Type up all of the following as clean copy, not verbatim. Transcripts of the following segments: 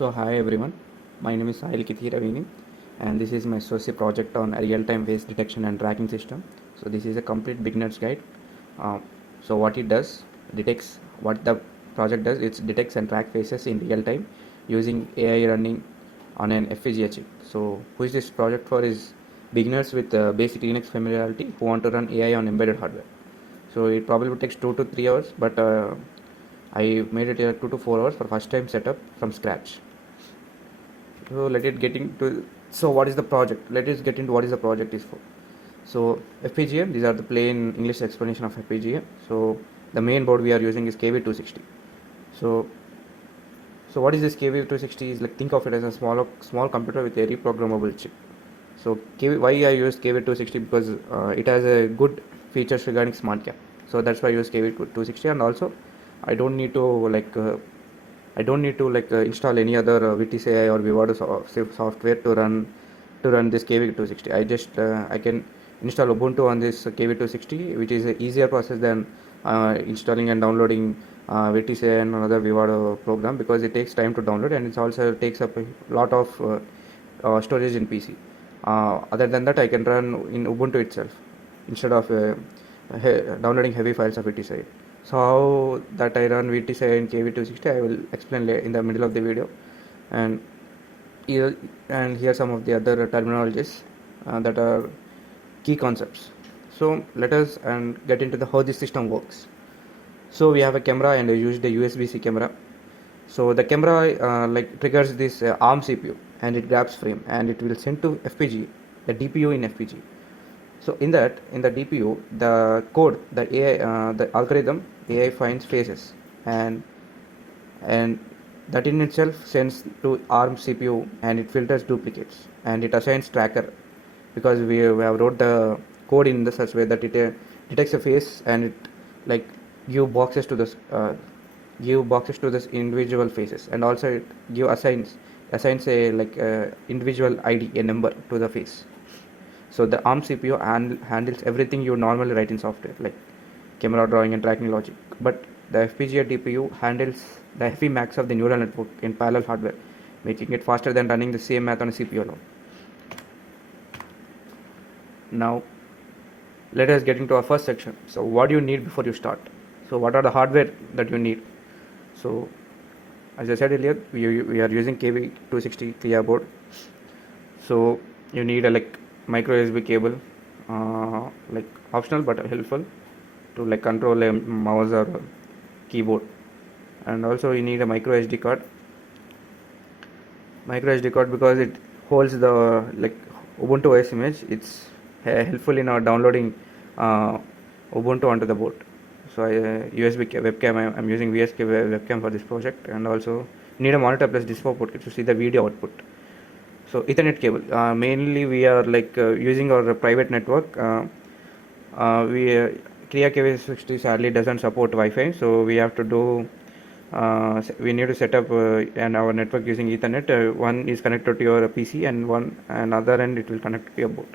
So hi everyone, my name is Sahil Kithiravini and this is my associate project on a real-time face detection and tracking system. So this is a complete beginner's guide. So what it does, what the project does, it detects and track faces in real time using AI running on an FPGA chip. So who is this project for is beginners with basic Linux familiarity who want to run AI on embedded hardware. So it probably takes 2 to 3 hours, but I made it 2 to 4 hours for first time setup from scratch. So let it get into, so what is the project? Let us get into what is the project is for. So FPGA, these are the plain English explanation of FPGA. So the main board we are using is KV260. So what is this KV260 is like, think of it as a small computer with a reprogrammable chip. So why I used KV260 because it has a good features regarding smart cap. So that's why I use KV260, and also I don't need to install any other Vitis-AI or Vivado software to run this KV260. I can install Ubuntu on this KV260, which is an easier process than installing and downloading Vitis-AI and another Vivado program, because it takes time to download and it also takes up a lot of storage in PC. Other than that, I can run in Ubuntu itself instead of downloading heavy files of Vitis-AI. So how that I run Vitis-AI in KV260, I will explain in the middle of the video. And here are some of the other terminologies that are key concepts. So let us get into how this system works. So we have a camera, and I used a USB-C camera. So the camera triggers this ARM CPU, and it grabs frame and it will send to FPGA, the DPU in FPGA. So in the DPU, the code, the AI, the algorithm, AI finds faces, and that in itself sends to ARM CPU, and it filters duplicates and it assigns tracker, because we have wrote the code in the such way that it detects a face and it like give boxes to this individual faces, and also it assigns a individual ID, a number to the face. So the ARM CPU handles everything you normally write in software, like camera drawing and tracking logic, but the FPGA DPU handles the heavy maths of the neural network in parallel hardware, making it faster than running the same math on a CPU alone. Now let us get into our first section. So what do you need before you start? So what are the hardware that you need? So as I said earlier, we are using KV260 Kria board. So you need a micro USB cable, optional but helpful to control a mouse or a keyboard. And also you need a micro SD card because it holds the Ubuntu OS image. It's helpful in our downloading Ubuntu onto the board. So USB webcam, I'm using VSK webcam for this project, and also need a monitor plus display port to see the video output. So Ethernet cable, mainly we are using our private network. Kria KV260 sadly doesn't support Wi-Fi, so we have to do we need to set up and our network using Ethernet. One is connected to your PC, and another end it will connect to your board.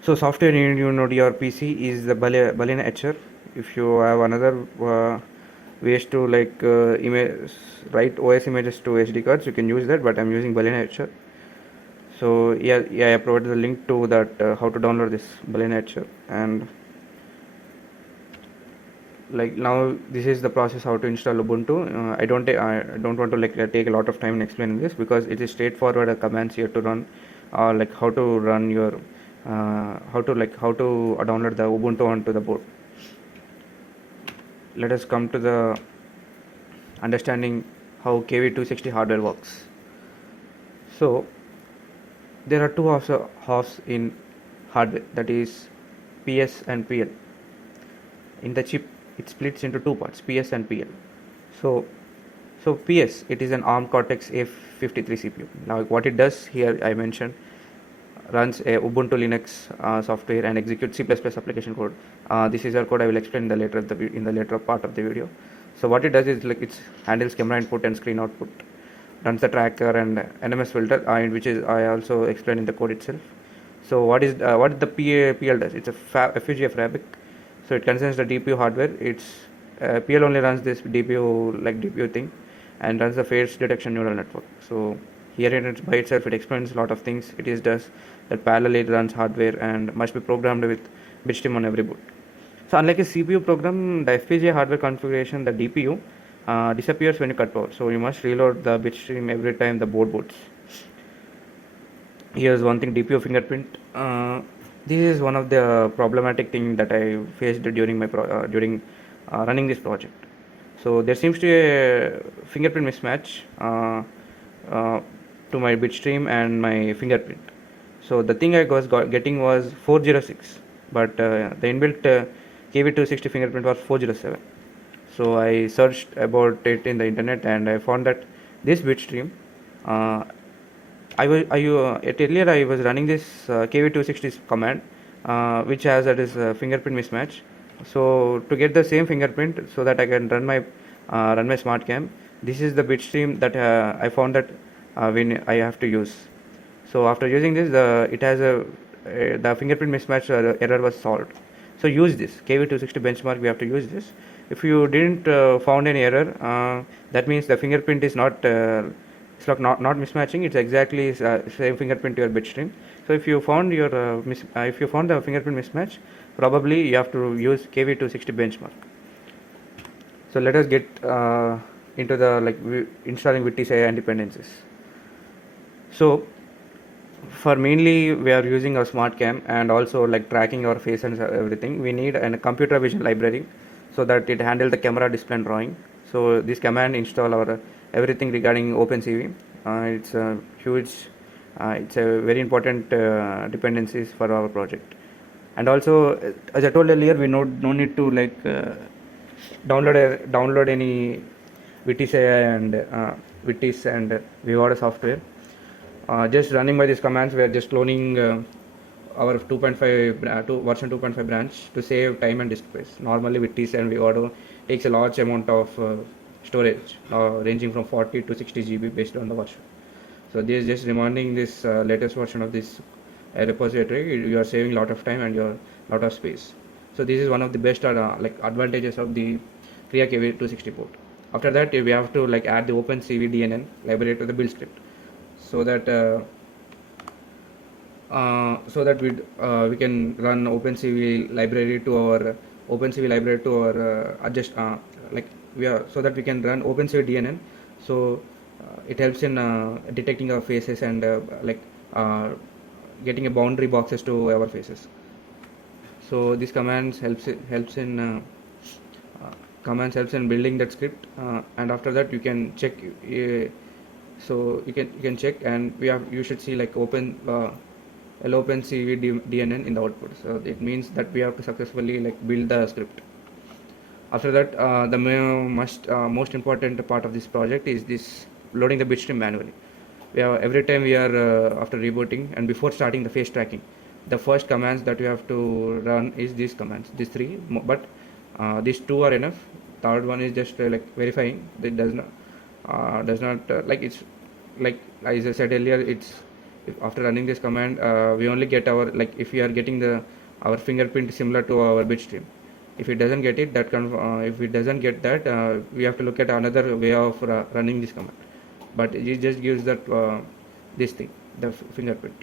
So software you know your PC is the Balena Etcher. If you have another ways to write OS images to SD cards, you can use that, but I'm using Balena Etcher. So yeah, I provided the link to that how to download this Balena Etcher. And now this is the process how to install Ubuntu. I don't want to take a lot of time in explaining this, because it is straightforward commands here to run, how to run your how to download the Ubuntu onto the board. Let us come to the understanding how KV260 hardware works. So there are two halves in hardware, that is PS and PL. In the chip, it splits into two parts, PS and PL. So PS, it is an ARM Cortex A53 CPU. Now what it does here, I mentioned, runs a Ubuntu Linux software and executes C++ application code. This is our code I will explain in the later part of the video. So what it does is it handles camera input and screen output, runs the tracker and NMS filter, which is I also explained in the code itself. So what the PL does? It's a FPGA fabric. So it contains the DPU hardware. It's PL only runs this DPU thing, and runs the face detection neural network. So here by itself it explains a lot of things. It is does that parallelly runs hardware and must be programmed with bitstream on every boot. So unlike a CPU program, the FPGA hardware configuration, the DPU, disappears when you cut power. So you must reload the bitstream every time the board boots. Here's one thing: DPU fingerprint. This is one of the problematic thing that I faced during my running this project. So there seems to be a fingerprint mismatch to my bitstream and my fingerprint. So the thing I was getting was 406, but the inbuilt KV260 fingerprint was 407. So I searched about it in the internet and I found that this bitstream, earlier I was running this KV260 command, which has that is fingerprint mismatch. So to get the same fingerprint, so that I can run my smart cam, this is the bitstream that I found that when I have to use. So after using this, the fingerprint mismatch error was solved. So use this KV260 benchmark. We have to use this. If you didn't found any error, that means the fingerprint is not not mismatching. It's exactly same fingerprint to your bitstream. So if you found if you found the fingerprint mismatch, probably you have to use KV260 benchmark. So let us get into the installing Vitis-AI and dependencies. So for mainly we are using our smart cam and also like tracking our face and everything, we need a computer vision library so that it handle the camera, display and drawing. So this command install our everything regarding OpenCV. It's a huge it's a very important dependencies for our project. And also as I told earlier, we no need to download any Vitis-AI and Vitis and Vivado software. Just running by these commands, we are just cloning our 2.5 version 2.5 branch to save time and disk space. Normally Vitis and Vivado takes a large amount of storage ranging from 40 to 60 GB based on the version. So this is just reminding this latest version of this repository. You are saving a lot of time and your lot of space. So this is one of the best advantages of the Kria KV260 port. After that, we have to add the OpenCV DNN library to the build script, so that we can run OpenCV library to our adjust so that we can run OpenCV DNN. So it helps in detecting our faces and getting a boundary boxes to our faces. So this commands helps in building that script, and after that you can check. So you can check, and you should see OpenCV DNN in the output. So it means that we have to successfully build the script. After that, the most important part of this project is this loading the bitstream manually. Every time we are after rebooting and before starting the face tracking, the first commands that we have to run is these commands, these three, but these two are enough. Third one is just verifying. It does not it's as I said earlier, after running this command, we only get our if we are getting our fingerprint similar to our bitstream. If it doesn't get it, if it doesn't get that, we have to look at another way of running this command. But it just gives that this thing, the fingerprint.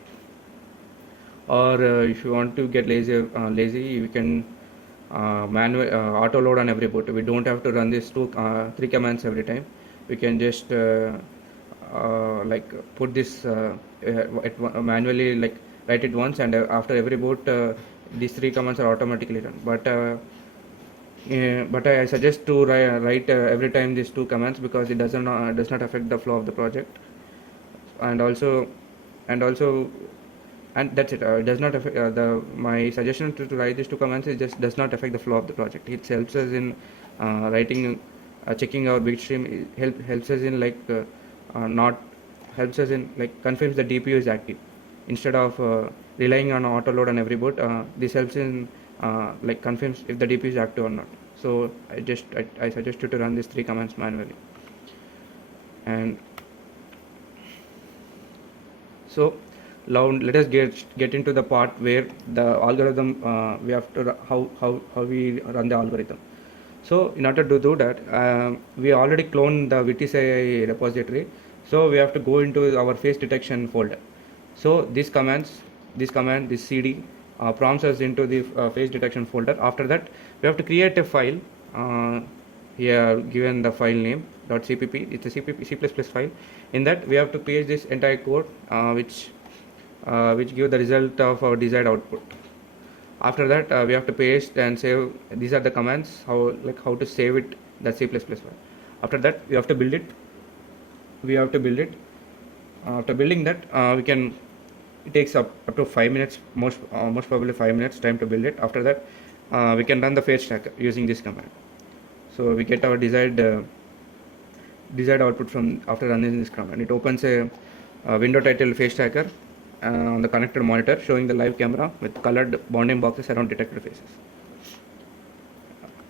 Or if you want to get lazy, we can manual auto load on every boot. We don't have to run this three commands every time. We can just put this manually, write it once, and after every boot these three commands are automatically run. But I suggest to write every time these two commands, because it does not affect the flow of the project. And that's it. It does not affect my suggestion to write these two commands. It just does not affect the flow of the project. It helps us in writing, checking our bitstream. Helps us in confirms the DPU is active instead of relying on auto load on every boot. This helps in confirms if the DPU is active or not. So I suggest you to run these three commands manually. And so now let us get into the part where the algorithm we have to how we run the algorithm. So in order to do that, we already cloned the Vitis-AI repository, so we have to go into our face detection folder. So this command, this cd prompts us into the face detection folder. After that, we have to create a file. Here given the file name .cpp. It's a C++ file. In that, we have to paste this entire code, which give the result of our desired output. After that, we have to paste and save. These are the commands how to save it, the C++ file. After that, we have to build it. After building that, it takes up to 5 minutes, most probably 5 minutes time to build it. After that, we can run the face tracker using this command. So we get our desired output from after running this command. It opens a window titled face tracker on the connected monitor, showing the live camera with colored bounding boxes around detected faces.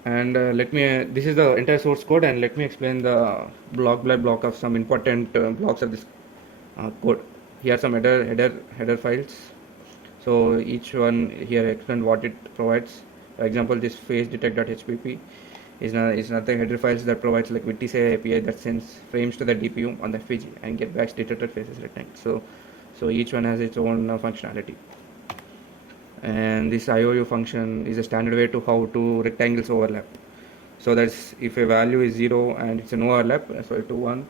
And this is the entire source code, and let me explain the block by block of some important blocks of this code. Here are some header files. So each one here explain what it provides. For example, this face detect.hpp is nothing header files that provides like Vitis-AI API that sends frames to the DPU on the FPGA and get back detected faces returned. So each one has its own functionality. And this IOU function is a standard way to how two rectangles overlap. So that's if a value is 0 and it's a no overlap, so to 1,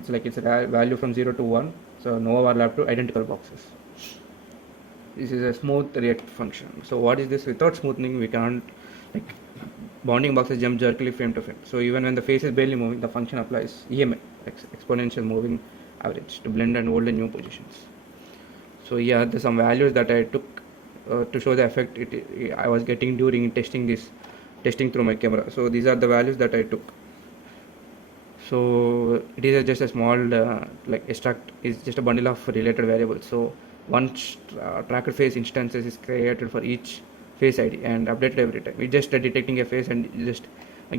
it's like it's a value from 0 to 1, so no overlap to identical boxes. This is a smooth react function. So what is this? Without smoothing, we can't, like, bounding boxes jump jerkily frame to frame. So even when the face is barely moving, the function applies EMA, exponential moving average, to blend and hold the new positions. So yeah, there's some values that I took to show the effect I was getting during testing through my camera. So these are the values that I took. So it is just a small extract is just a bundle of related variables. So one tracker face instances is created for each face ID and updated every time. We just detecting a face and just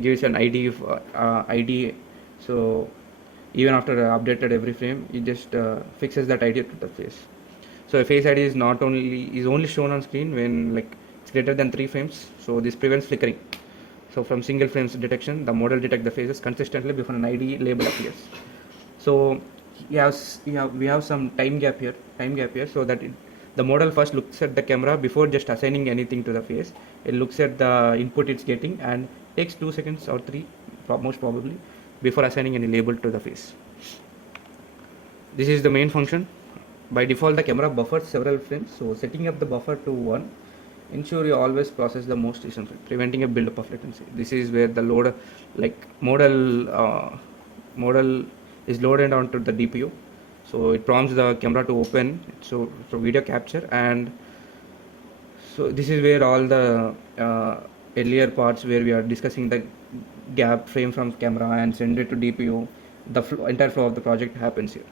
gives an ID ID. So even after updated every frame, it just fixes that ID to the face. So a face ID is only shown on screen when it's greater than 3 frames. So this prevents flickering. So from single frames detection, the model detects the faces consistently before an ID label appears. So we have some time gap here, so that the model first looks at the camera before just assigning anything to the face. It looks at the input it's getting and takes 2 seconds or 3, most probably, before assigning any label to the face. This is the main function. By default, the camera buffers several frames, so setting up the buffer to 1, ensure you always process the most recent frame, preventing a buildup of latency. This is where the model is loaded onto the DPU. So it prompts the camera to open, so video capture, and so this is where all the earlier parts where we are discussing the gap frame from camera and send it to DPU, the entire flow of the project happens here.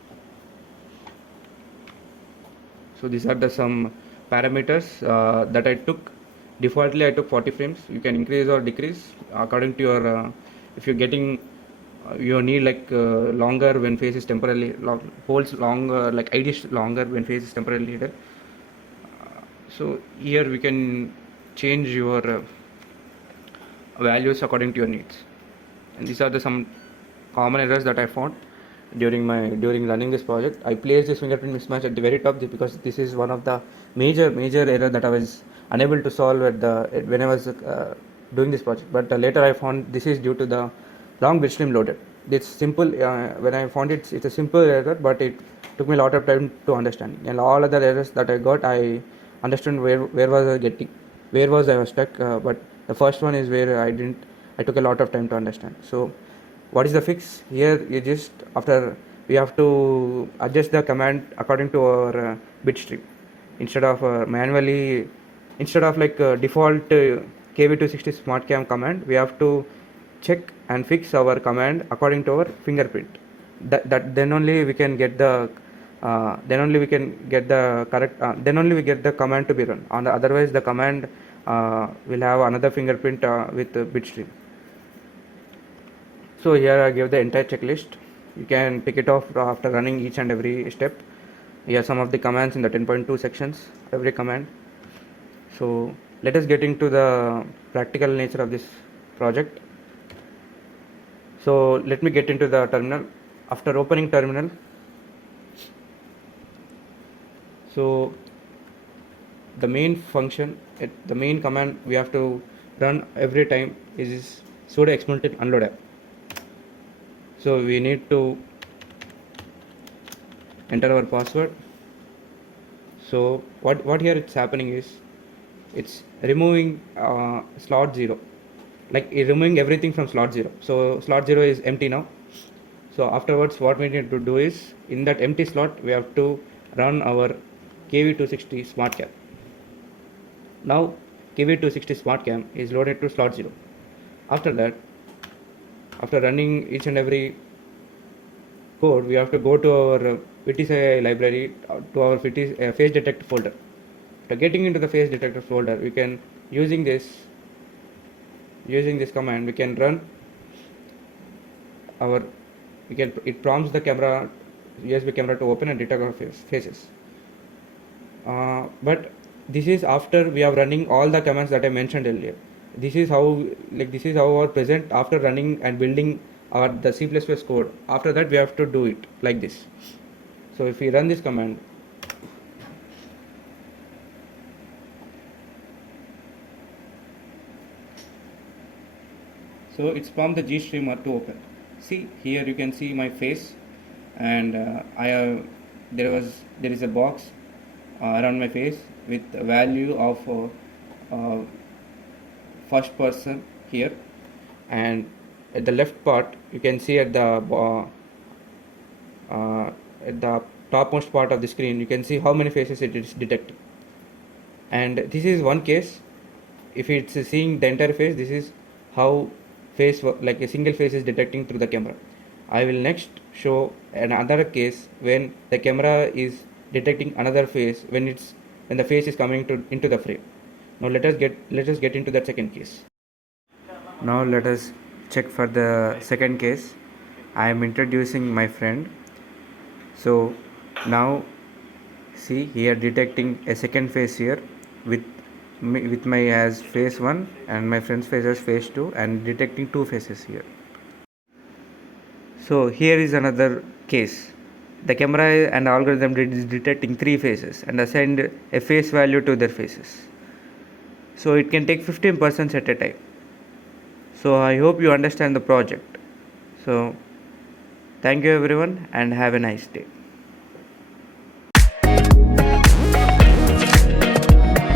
So these are some parameters that I took. Defaultly I took 40 frames. You can increase or decrease according to your if you're getting you need longer when face is temporarily holds longer, like ID longer when face is temporarily hidden. So here we can change your values according to your needs. And these are some common errors that I found during running this project. I placed this fingerprint mismatch at the very top because this is one of the major error that I was unable to solve when I was doing this project. But later I found this is due to the long bitstream loaded. It's simple. When I found it's a simple error, but it took me a lot of time to understand. And all other errors that I got, I understood where was I stuck. But the first one is where I took a lot of time to understand. So what is the fix? Here you just we have to adjust the command according to our bitstream instead of default KV260 SmartCam command. We have to check and fix our command according to our fingerprint. Then only we can get the correct. Then only we get the command to be run. Otherwise, the command will have another fingerprint with bitstream. So here I give the entire checklist. You can pick it off after running each and every step. Here are some of the commands in the 10.2 sections, every command. So let us get into the practical nature of this project. So let me get into the terminal. After opening terminal, so the main function, the main command we have to run every time is sudo experimental unload app. So we need to enter our password. So what here it's happening is it's removing slot 0, like it's removing everything from slot 0. So slot 0 is empty now. So afterwards what we need to do is, in that empty slot we have to run our KV260 smart cam. Now KV260 smart cam is loaded to slot 0. After that, after running each and every code, we have to go to our Vitis-AI library, to our face detector folder. After getting into the face detector folder, we can using this command we can run our it prompts the camera, USB camera, to open and detect our faces. But this is after we are running all the commands that I mentioned earlier. This is how our present after running and building the C++ code. After that we have to do it like this. So if we run this command, so it's prompt the GStreamer to open. See here you can see my face, and there is a box around my face with a value of first person here, and at the left part you can see at the topmost part of the screen you can see how many faces it is detecting. And this is one case. If it's seeing the entire face, this is how like a single face is detecting through the camera. I will next show another case when the camera is detecting another face when the face is coming into the frame. Now let us get into that second case. Now let us check for the second case. I am introducing my friend. So now see here detecting a second face here with my as face 1 and my friend's face as face 2, and detecting 2 faces here. So here is another case. The camera and algorithm is detecting 3 faces and assigned a face value to their faces. So it can take 15% at a time. So I hope you understand the project. So thank you everyone and have a nice day.